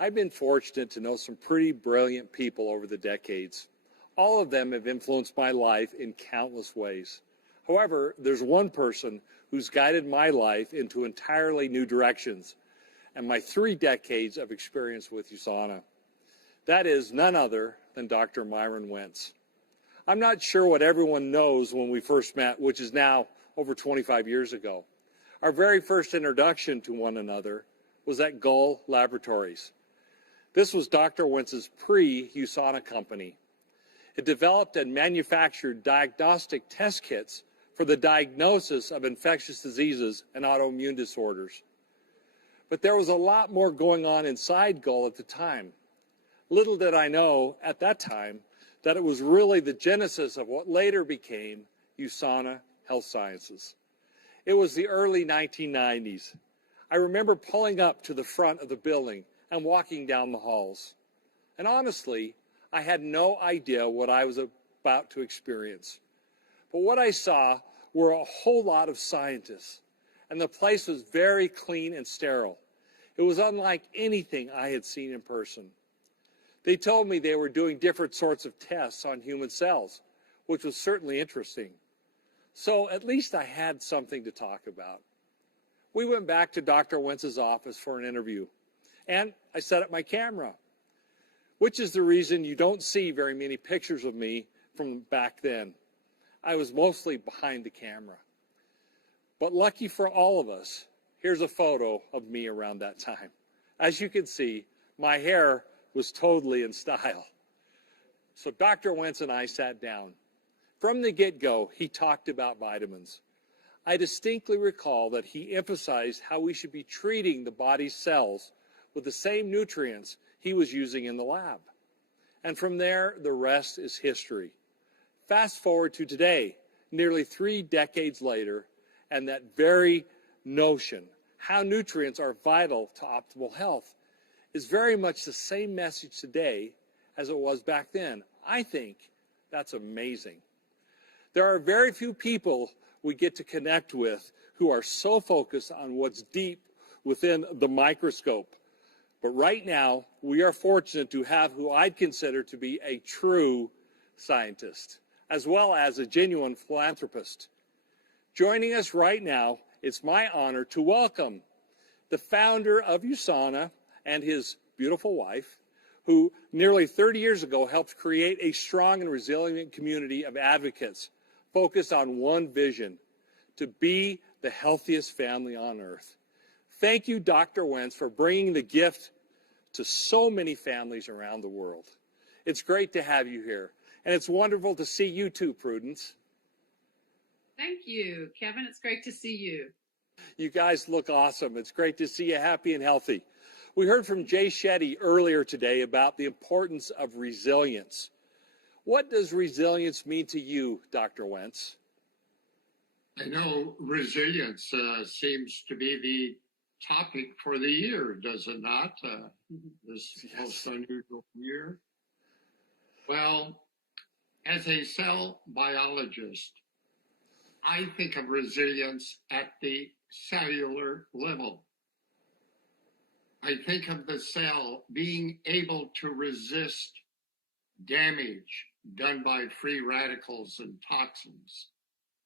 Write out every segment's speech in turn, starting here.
I've been fortunate to know some pretty brilliant people over the decades. All of them have influenced my life in countless ways. However, there's one person who's guided my life into entirely new directions and my 3 decades of experience with USANA. That is none other than Dr. Myron Wentz. I'm not sure what everyone knows when we first met, which is now over 25 years ago. Our very first introduction to one another was at Gull Laboratories. This was Dr. Wentz's pre-USANA company. It developed and manufactured diagnostic test kits for the diagnosis of infectious diseases and autoimmune disorders. But there was a lot more going on inside Gull at the time. Little did I know at that time that it was really the genesis of what later became USANA Health Sciences. It was the early 1990s. I remember pulling up to the front of the building and walking down the halls. And honestly, I had no idea what I was about to experience. But what I saw were a whole lot of scientists, and the place was very clean and sterile. It was unlike anything I had seen in person. They told me they were doing different sorts of tests on human cells, which was certainly interesting. So at least I had something to talk about. We went back to Dr. Wentz's office for an interview, and I set up my camera, which is the reason you don't see very many pictures of me from back then. I was mostly behind the camera. But lucky for all of us, here's a photo of me around that time. As you can see, my hair was totally in style. So Dr. Wentz and I sat down. From the get-go, he talked about vitamins. I distinctly recall that he emphasized how we should be treating the body's cells with the same nutrients he was using in the lab. And from there, the rest is history. Fast forward to today, nearly 3 decades later, and that very notion, how nutrients are vital to optimal health, is very much the same message today as it was back then. I think that's amazing. There are very few people we get to connect with who are so focused on what's deep within the microscope. But right now, we are fortunate to have who I'd consider to be a true scientist, as well as a genuine philanthropist. Joining us right now, it's my honor to welcome the founder of USANA and his beautiful wife, who nearly 30 years ago helped create a strong and resilient community of advocates focused on one vision: to be the healthiest family on earth. Thank you, Dr. Wentz, for bringing the gift to so many families around the world. It's great to have you here, and it's wonderful to see you too, Prudence. Thank you, Kevin. It's great to see you. You guys look awesome. It's great to see you happy and healthy. We heard from Jay Shetty earlier today about the importance of resilience. What does resilience mean to you, Dr. Wentz? I know resilience seems to be the topic for the year, does it not? This most unusual year. Well, as a cell biologist, I think of resilience at the cellular level. I think of the cell being able to resist damage done by free radicals and toxins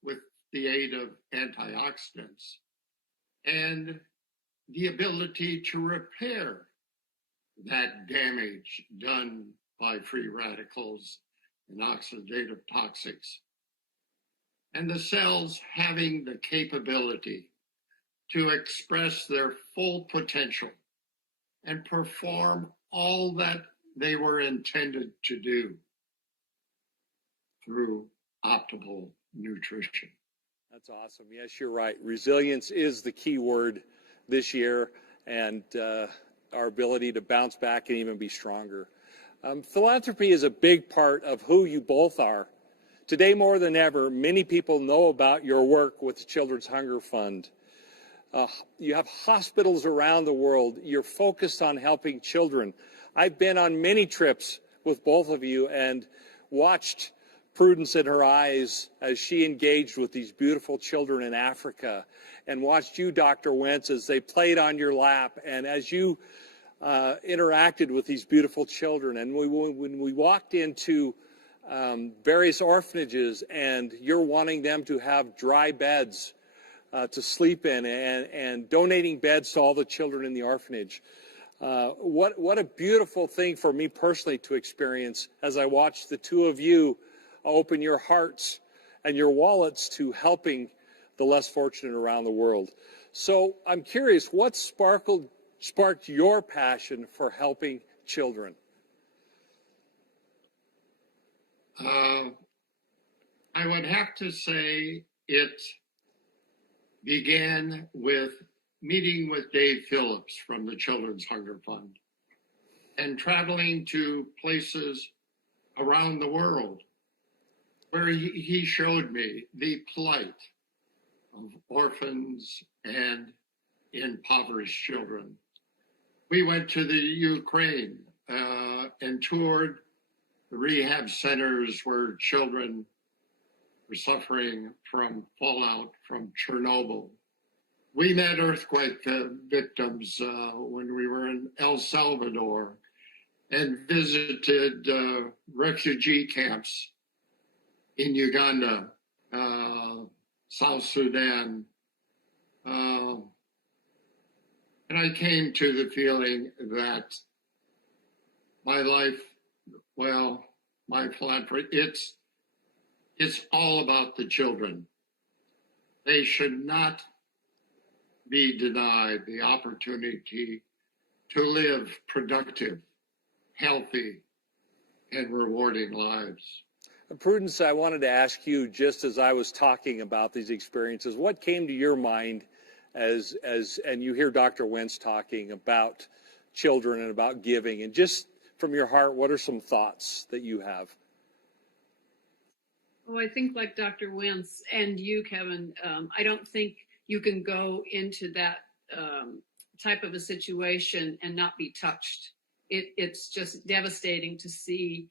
with the aid of antioxidants, and the ability to repair that damage done by free radicals and oxidative toxics. And the cells having the capability to express their full potential and perform all that they were intended to do through optimal nutrition. That's awesome. Yes, you're right. Resilience is the key word this year, and our ability to bounce back and even be stronger. Philanthropy is a big part of who you both are. Today, more than ever, many people know about your work with the Children's Hunger Fund. You have hospitals around the world. You're focused on helping children. I've been on many trips with both of you and watched Prudence in her eyes as she engaged with these beautiful children in Africa, and watched you, Dr. Wentz, as they played on your lap, and as you interacted with these beautiful children. And when we walked into various orphanages, and you're wanting them to have dry beds to sleep in, and donating beds to all the children in the orphanage. What a beautiful thing for me personally to experience as I watched the two of you open your hearts and your wallets to helping the less fortunate around the world. So I'm curious, what sparked your passion for helping children? I would have to say it began with meeting with Dave Phillips from the Children's Hunger Fund and traveling to places around the world where he showed me the plight of orphans and impoverished children. We went to the Ukraine and toured the rehab centers where children were suffering from fallout from Chernobyl. We met earthquake victims when we were in El Salvador and visited refugee camps in Uganda, South Sudan. And I came to the feeling that my life, well, my philanthropy, it's all about the children. They should not be denied the opportunity to live productive, healthy, and rewarding lives. Prudence, I wanted to ask you, just as I was talking about these experiences, what came to your mind as and you hear Dr. Wentz talking about children and about giving, and just from your heart, what are some thoughts that you have? Well, I think like Dr. Wentz and you, Kevin, I don't think you can go into that type of a situation and not be touched. It's just devastating to see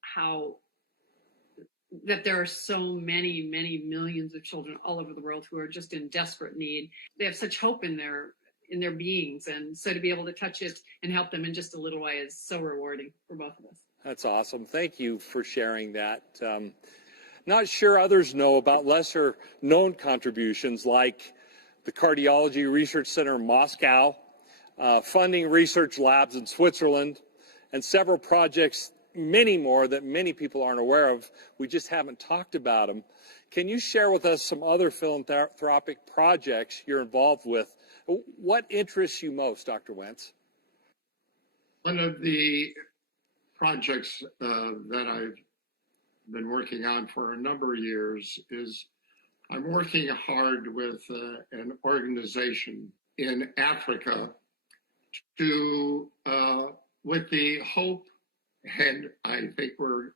how that there are so many, many millions of children all over the world who are just in desperate need. They have such hope in their beings, and so to be able to touch it and help them in just a little way is so rewarding for both of us. That's awesome. Thank you for sharing that. Not sure others know about lesser known contributions like the Cardiology Research Center in Moscow, funding research labs in Switzerland, and several projects, many more that many people aren't aware of. We just haven't talked about them. Can you share with us some other philanthropic projects you're involved with? What interests you most, Dr. Wentz? One of the projects that I've been working on for a number of years is I'm working hard with an organization in Africa to, with the hope, and I think we're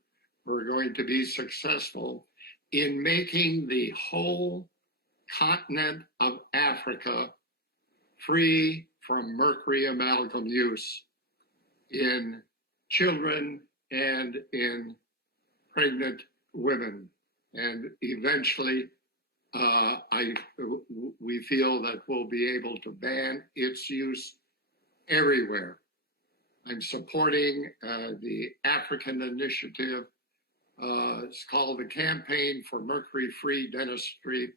going to be successful in making the whole continent of Africa free from mercury amalgam use in children and in pregnant women. And eventually, we feel that we'll be able to ban its use everywhere. I'm supporting the African initiative. It's called the Campaign for Mercury-Free Dentistry.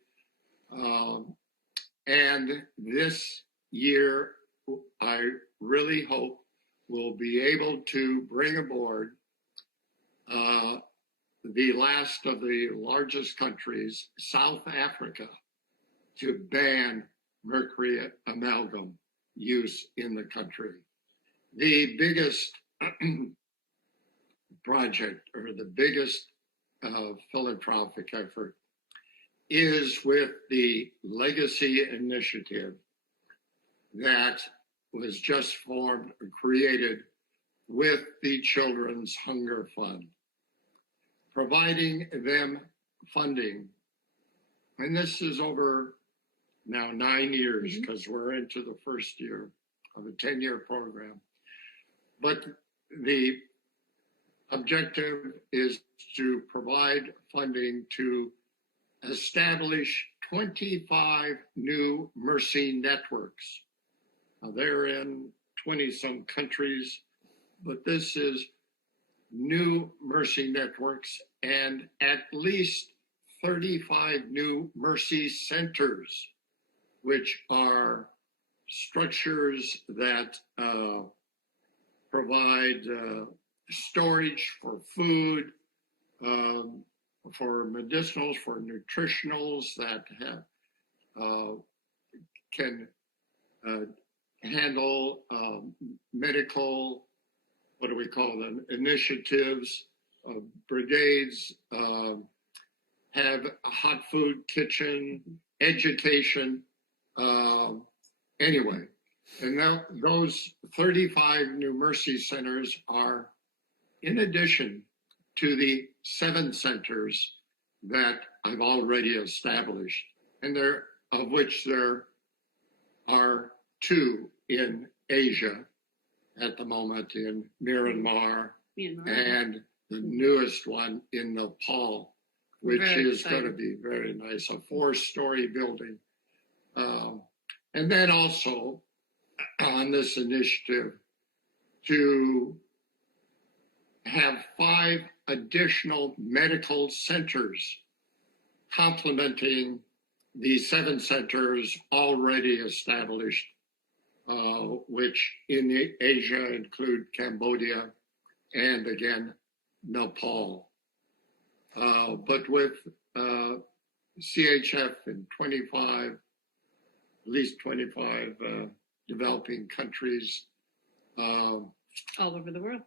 And this year, I really hope we'll be able to bring aboard the last of the largest countries, South Africa, to ban mercury amalgam use in the country. The biggest project, or the biggest philanthropic effort, is with the Legacy Initiative that was just formed, created with the Children's Hunger Fund, providing them funding. And this is over now 9 years, because we're into the first year of a 10-year program. But the objective is to provide funding to establish 25 new Mercy networks. Now, they're in 20-some countries, but this is new Mercy networks and at least 35 new Mercy centers, which are structures that provide storage for food, for medicinals, for nutritionals that can handle medical, what do we call them, initiatives, brigades, have a hot food kitchen, education, anyway. And now those 35 New Mercy centers are in addition to the 7 centers that I've already established, and of which there are 2 in Asia at the moment, in Myanmar, and the newest one in Nepal, which is going to be very nice, a 4-story building. And then also on this initiative to have 5 additional medical centers complementing the 7 centers already established, which in Asia include Cambodia and again, Nepal. But with CHF in 25, at least 25 developing countries. All over the world.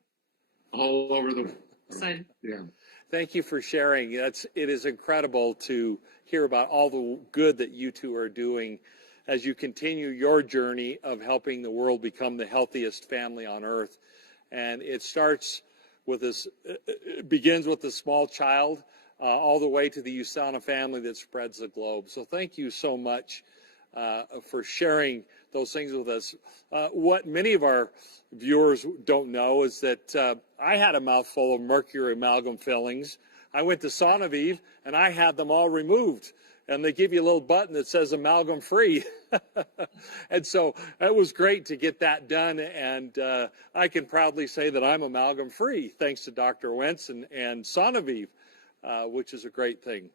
All over the world. Excited. Yeah. Thank you for sharing. It is incredible to hear about all the good that you two are doing as you continue your journey of helping the world become the healthiest family on earth. And it starts with this, it begins with a small child, all the way to the USANA family that spreads the globe. So thank you so much for sharing those things with us. What many of our viewers don't know is that I had a mouthful of mercury amalgam fillings. I went to Sonovive and I had them all removed. And they give you a little button that says amalgam free. And so it was great to get that done. And I can proudly say that I'm amalgam free, thanks to Dr. Wentz and Sonovive, which is a great thing.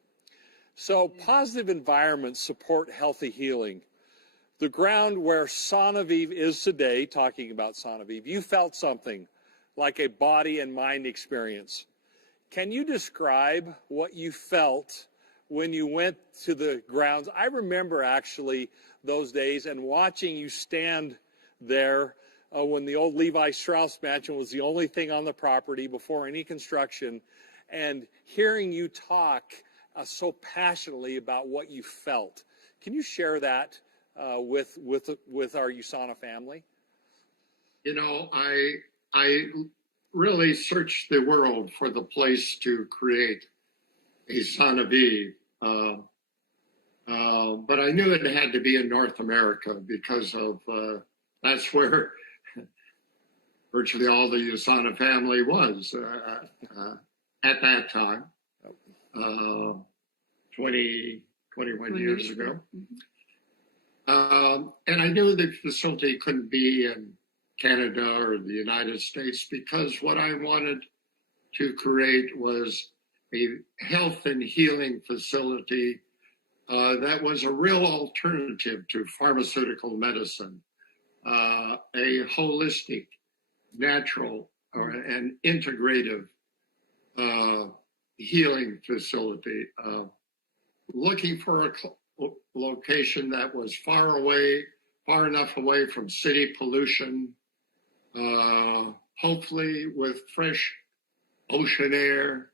So positive environments support healthy healing. The ground where Sonovive is today, talking about Sonovive, you felt something like a body and mind experience. Can you describe what you felt when you went to the grounds? I remember actually those days and watching you stand there when the old Levi Strauss mansion was the only thing on the property before any construction, and hearing you talk so passionately about what you felt. Can you share that with our USANA family? You know, I really searched the world for the place to create a Sonovive, but I knew it had to be in North America because of that's where virtually all the USANA family was at that time, 21 years ago. And I knew the facility couldn't be in Canada or the United States because what I wanted to create was a health and healing facility that was a real alternative to pharmaceutical medicine, a holistic, natural, and integrative healing facility, looking for a location that was far enough away from city pollution, hopefully with fresh ocean air.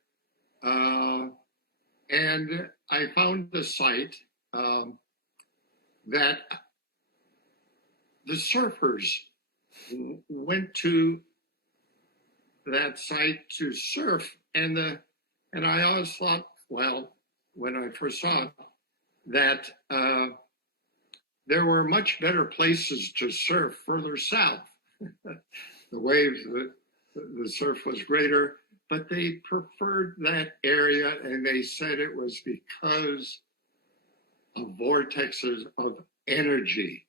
And I found a site that the surfers went to that site to surf, and I always thought, well, when I first saw it, that there were much better places to surf further south. The waves, the surf was greater, but they preferred that area, and they said it was because of vortexes of energy.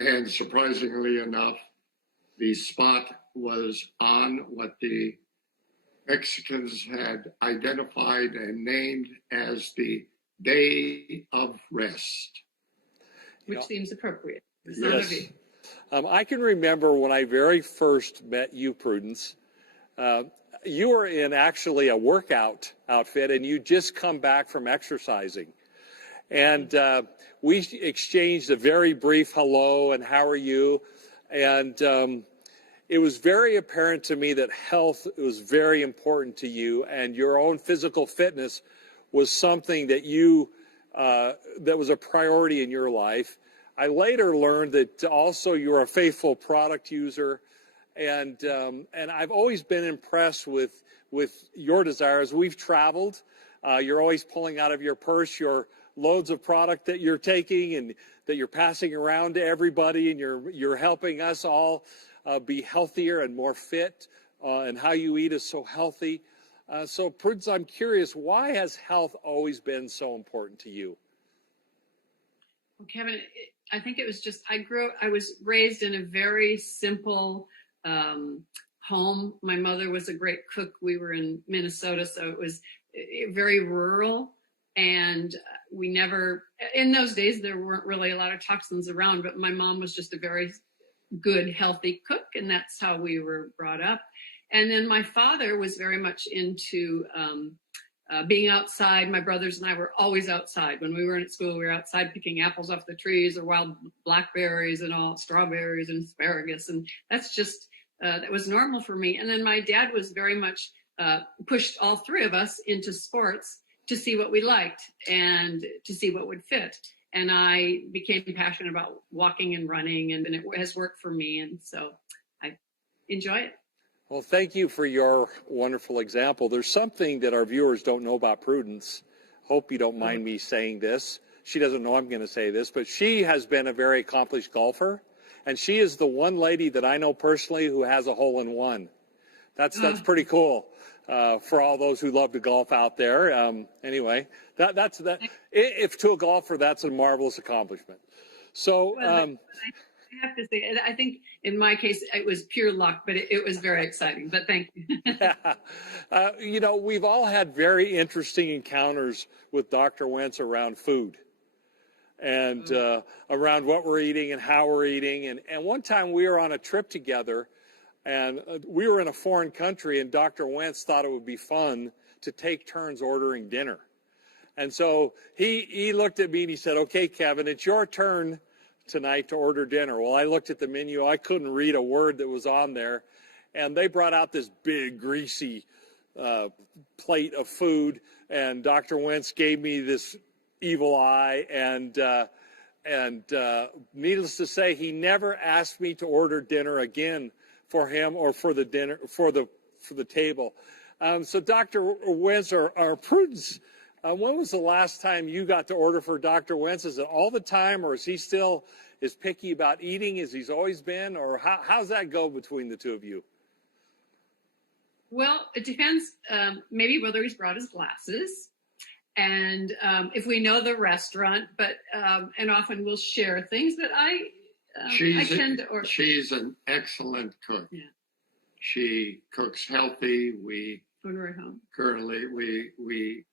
And surprisingly enough, the spot was on what the Mexicans had identified and named as the Day of Rest. Which seems appropriate. Yes. I can remember when I very first met you, Prudence. You were in actually a workout outfit, and you just come back from exercising. And we exchanged a very brief hello and how are you? And it was very apparent to me that health was very important to you, and your own physical fitness was something that you that was a priority in your life. I later learned that also you're a faithful product user, and I've always been impressed with your desires. We've traveled. You're always pulling out of your purse your loads of product that you're taking and that you're passing around to everybody, and you're helping us all be healthier and more fit, and how you eat is so healthy. So Prudence, I'm curious, why has health always been so important to you? Well, Kevin, I think it was just, I was raised in a very simple home. My mother was a great cook. We were in Minnesota, so it was very rural. And we never, in those days, there weren't really a lot of toxins around, but my mom was just a very good, healthy cook, and that's how we were brought up. And then my father was very much into being outside. My brothers and I were always outside. When we were at school, we were outside picking apples off the trees or wild blackberries and all strawberries and asparagus. And that's just, that was normal for me. And then my dad was very much pushed all three of us into sports to see what we liked and to see what would fit. And I became passionate about walking and running, and it has worked for me. And so I enjoy it. Well, thank you for your wonderful example. There's something that our viewers don't know about Prudence. Hope you don't mind me saying this. She doesn't know I'm going to say this, but she has been a very accomplished golfer, and she is the one lady that I know personally who has a hole-in-one. That's pretty cool for all those who love to golf out there. Anyway, that's that. If to a golfer, that's a marvelous accomplishment. So. Well, I have to say, I think in my case, it was pure luck, but it was very exciting. But thank you. Yeah. You know, we've all had very interesting encounters with Dr. Wentz around food and around what we're eating and how we're eating. And one time we were on a trip together, and we were in a foreign country, and Dr. Wentz thought it would be fun to take turns ordering dinner. And so he looked at me and he said, "Okay, Kevin, it's your turn tonight to order dinner." Well, I looked at the menu. I couldn't read a word that was on there. And they brought out this big, greasy plate of food. And Dr. Wentz gave me this evil eye. And needless to say, he never asked me to order dinner again for him or for the dinner, for the table. So Dr. Wentz or Prudence, when was the last time you got to order for Dr. Wentz? Is it all the time, or is he still as picky about eating as he's always been? Or how's that go between the two of you? Well, it depends. Maybe whether he's brought his glasses, and if we know the restaurant. But and often we'll share things. But I tend to order. She's an excellent cook. Yeah. She cooks healthy. When we're at home. Currently, we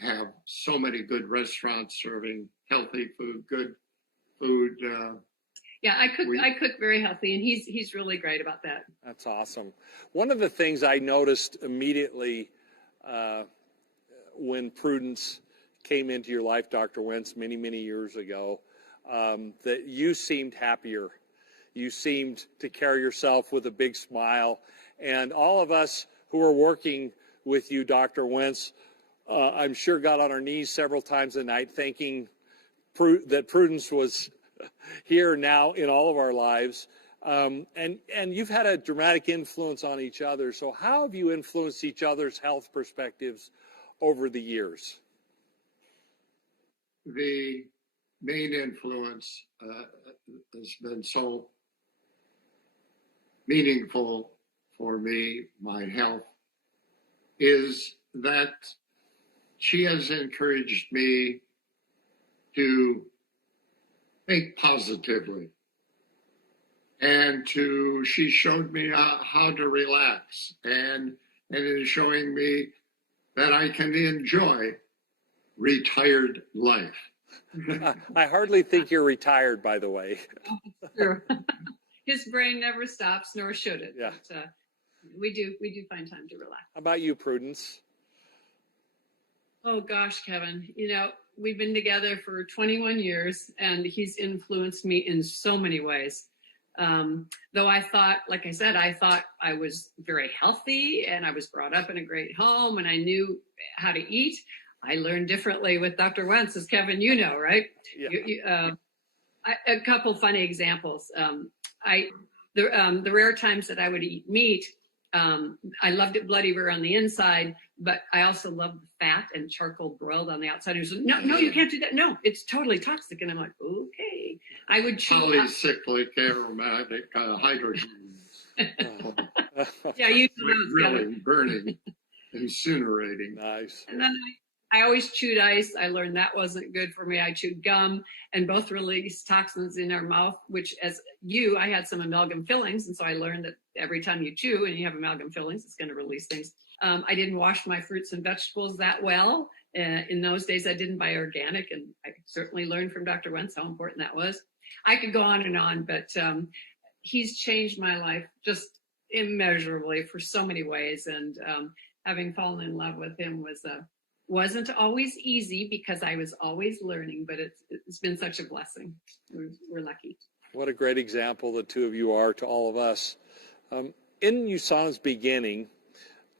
have so many good restaurants serving healthy food, good food. Yeah, I cook very healthy, and he's really great about that. That's awesome. One of the things I noticed immediately when Prudence came into your life, Dr. Wentz, many, many years ago, that you seemed happier. You seemed to carry yourself with a big smile. And all of us who are working with you, Dr. Wentz, I'm sure got on our knees several times a night thanking that Prudence was here now in all of our lives. And you've had a dramatic influence on each other. So how have you influenced each other's health perspectives over the years? The main influence has been so meaningful for me, my health, is that she has encouraged me to think positively and she showed me how to relax, and is showing me that I can enjoy retired life. I hardly think you're retired, by the way. True. His brain never stops, nor should it. Yeah. But, we do find time to relax. How about you, Prudence? Oh gosh, Kevin, we've been together for 21 years and he's influenced me in so many ways. Though I thought, like I said, I thought I was very healthy and I was brought up in a great home and I knew how to eat. I learned differently with Dr. Wentz, as Kevin, right? Yeah. A couple funny examples. The rare times that I would eat meat, I loved it bloody rare on the inside, but I also loved the fat and charcoal broiled on the outside. He was like, no, you can't do that. No, it's totally toxic. And I'm like, okay. I would chew polycyclic aromatic hydrogens. Yeah, you really burning, incinerating. Nice. And then I always chewed ice. I learned that wasn't good for me. I chewed gum, and both release toxins in our mouth, which I had some amalgam fillings. And so I learned that every time you chew and you have amalgam fillings, it's going to release things. I didn't wash my fruits and vegetables that well. In those days, I didn't buy organic, and I certainly learned from Dr. Wentz how important that was. I could go on, but he's changed my life just immeasurably for so many ways. And having fallen in love with him wasn't always easy because I was always learning, but it's been such a blessing. We're lucky. What a great example the two of you are to all of us. In USANA's beginning,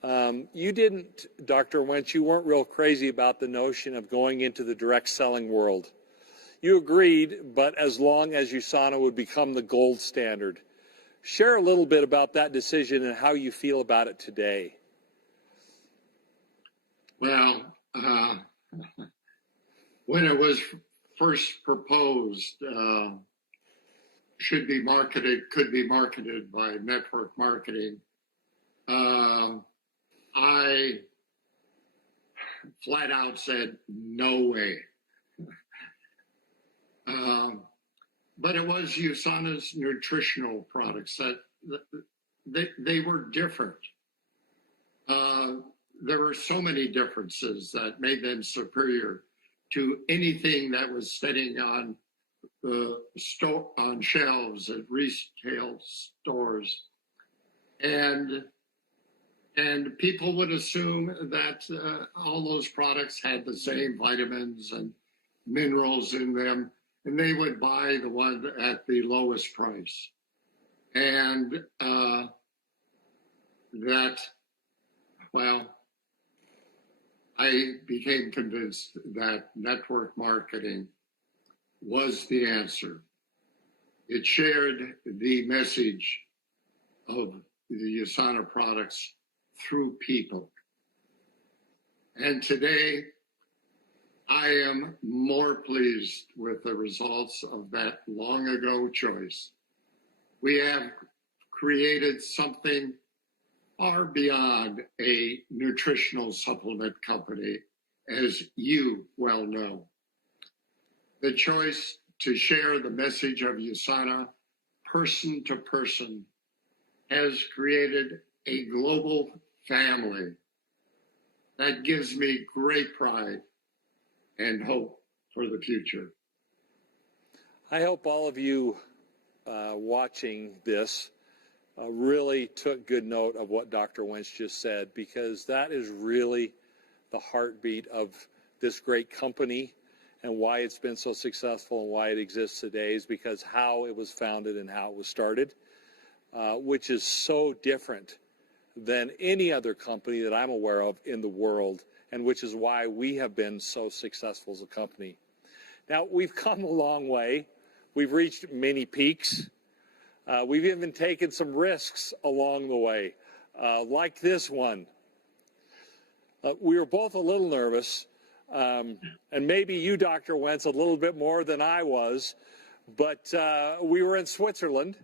you didn't, Dr. Wentz, you weren't real crazy about the notion of going into the direct selling world. You agreed, but as long as USANA would become the gold standard. Share a little bit about that decision and how you feel about it today. Well, when it was first proposed, could be marketed by network marketing, I flat out said, no way. But it was USANA's nutritional products that they were different. There were so many differences that made them superior to anything that was sitting on shelves at retail stores, and people would assume that all those products had the same vitamins and minerals in them, and they would buy the one at the lowest price, and I became convinced that network marketing was the answer. It shared the message of the USANA products through people. And today, I am more pleased with the results of that long ago choice. We have created something far beyond a nutritional supplement company, as you well know. The choice to share the message of USANA person to person has created a global family that gives me great pride and hope for the future. I hope all of you watching this really took good note of what Dr. Wentz just said, because that is really the heartbeat of this great company, and why it's been so successful and why it exists today is because how it was founded and how it was started, which is so different than any other company that I'm aware of in the world, and which is why we have been so successful as a company. Now, we've come a long way. We've reached many peaks. We've even taken some risks along the way, like this one. We were both a little nervous, and maybe you, Dr. Wentz, a little bit more than I was, but we were in Switzerland,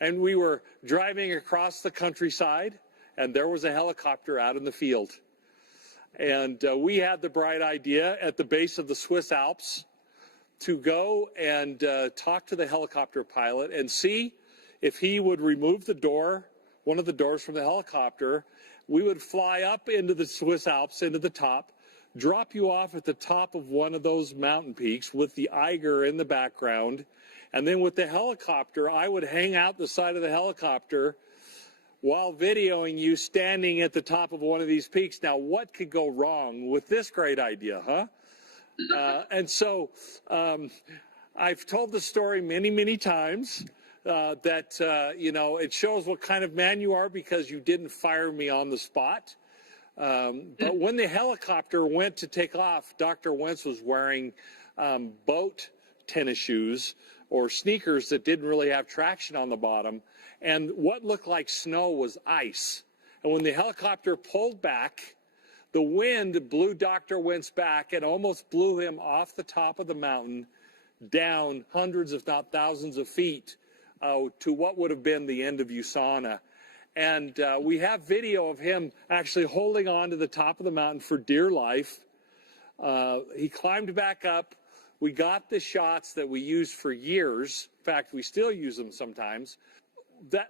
and we were driving across the countryside, and there was a helicopter out in the field. And we had the bright idea at the base of the Swiss Alps to go and talk to the helicopter pilot and see if he would remove the door, one of the doors from the helicopter, we would fly up into the Swiss Alps, into the top, drop you off at the top of one of those mountain peaks with the Eiger in the background. And then with the helicopter, I would hang out the side of the helicopter while videoing you standing at the top of one of these peaks. Now, what could go wrong with this great idea, huh? And so I've told the story many, many times that, you know, it shows what kind of man you are because you didn't fire me on the spot. But when the helicopter went to take off, Dr. Wentz was wearing boat tennis shoes or sneakers that didn't really have traction on the bottom. And what looked like snow was ice. And when the helicopter pulled back, the wind blew Dr. Wentz back and almost blew him off the top of the mountain down hundreds, if not thousands of feet to what would have been the end of USANA. And we have video of him actually holding on to the top of the mountain for dear life. He climbed back up. We got the shots that we used for years. In fact, we still use them sometimes.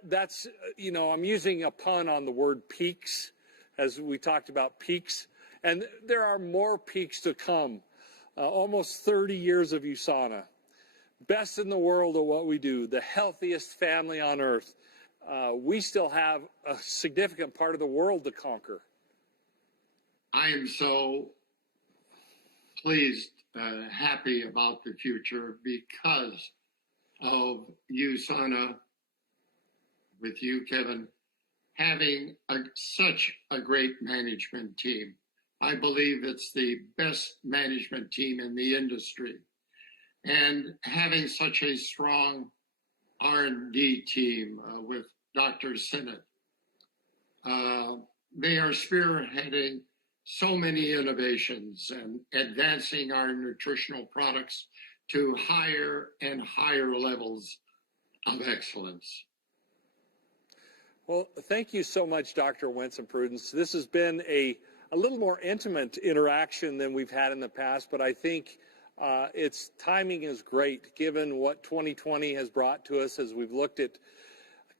That's, you know, I'm using a pun on the word peaks, as we talked about peaks. And there are more peaks to come. Almost 30 years of USANA. Best in the world at what we do. The healthiest family on earth. We still have a significant part of the world to conquer. I am so pleased, happy about the future because of USANA, with you, Kevin, having such a great management team. I believe it's the best management team in the industry. And having such a strong R&D team with Dr. Sinnott. They are spearheading so many innovations and advancing our nutritional products to higher and higher levels of excellence. Well, thank you so much, Dr. Wentz and Prudence. This has been a little more intimate interaction than we've had in the past, but I think its timing is great given what 2020 has brought to us as we've looked at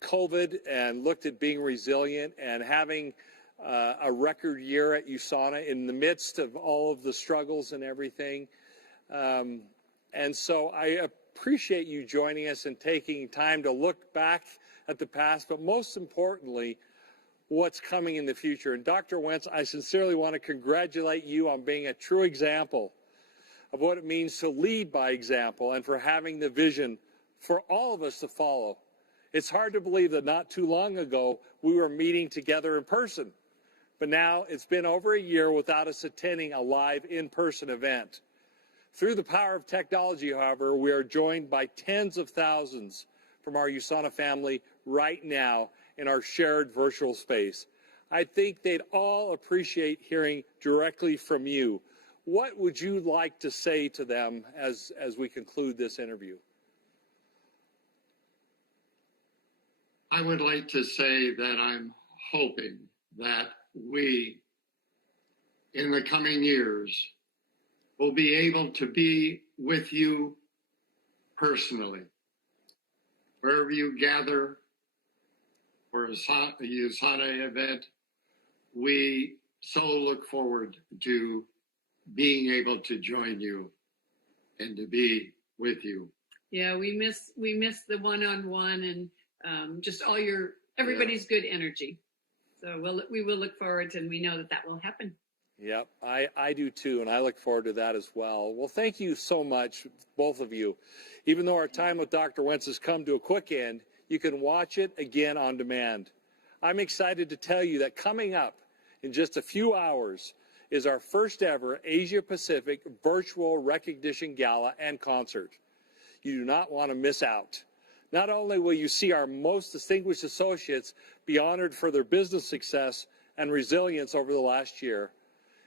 COVID and looked at being resilient and having a record year at USANA in the midst of all of the struggles and everything. And so I appreciate you joining us and taking time to look back at the past, but most importantly, what's coming in the future. And Dr. Wentz, I sincerely want to congratulate you on being a true example of what it means to lead by example and for having the vision for all of us to follow. It's hard to believe that not too long ago we were meeting together in person, but now it's been over a year without us attending a live in-person event. Through the power of technology, however, we are joined by tens of thousands from our USANA family right now in our shared virtual space. I think they'd all appreciate hearing directly from you. What would you like to say to them as we conclude this interview? I would like to say that I'm hoping that we, in the coming years, will be able to be with you personally. Wherever you gather for a USANA event, we so look forward to being able to join you and to be with you. Yeah, we miss the one-on-one and just everybody's good energy. So we will look forward, and we know that will happen. Yep, I do too, and I look forward to that as well. Well, thank you so much, both of you. Even though our time with Dr. Wentz has come to a quick end, you can watch it again on demand. I'm excited to tell you that coming up in just a few hours is our first ever Asia Pacific Virtual Recognition Gala and Concert. You do not want to miss out. Not only will you see our most distinguished associates be honored for their business success and resilience over the last year,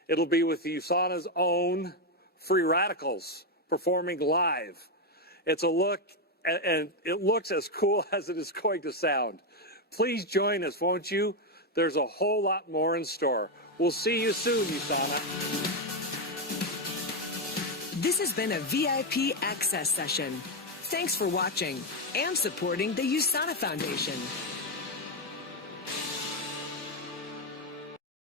it'll be with USANA's own Free Radicals performing live. It's a look, and it looks as cool as it is going to sound. Please join us, won't you? There's a whole lot more in store. We'll see you soon, USANA. This has been a VIP Access session. Thanks for watching and supporting the USANA Foundation.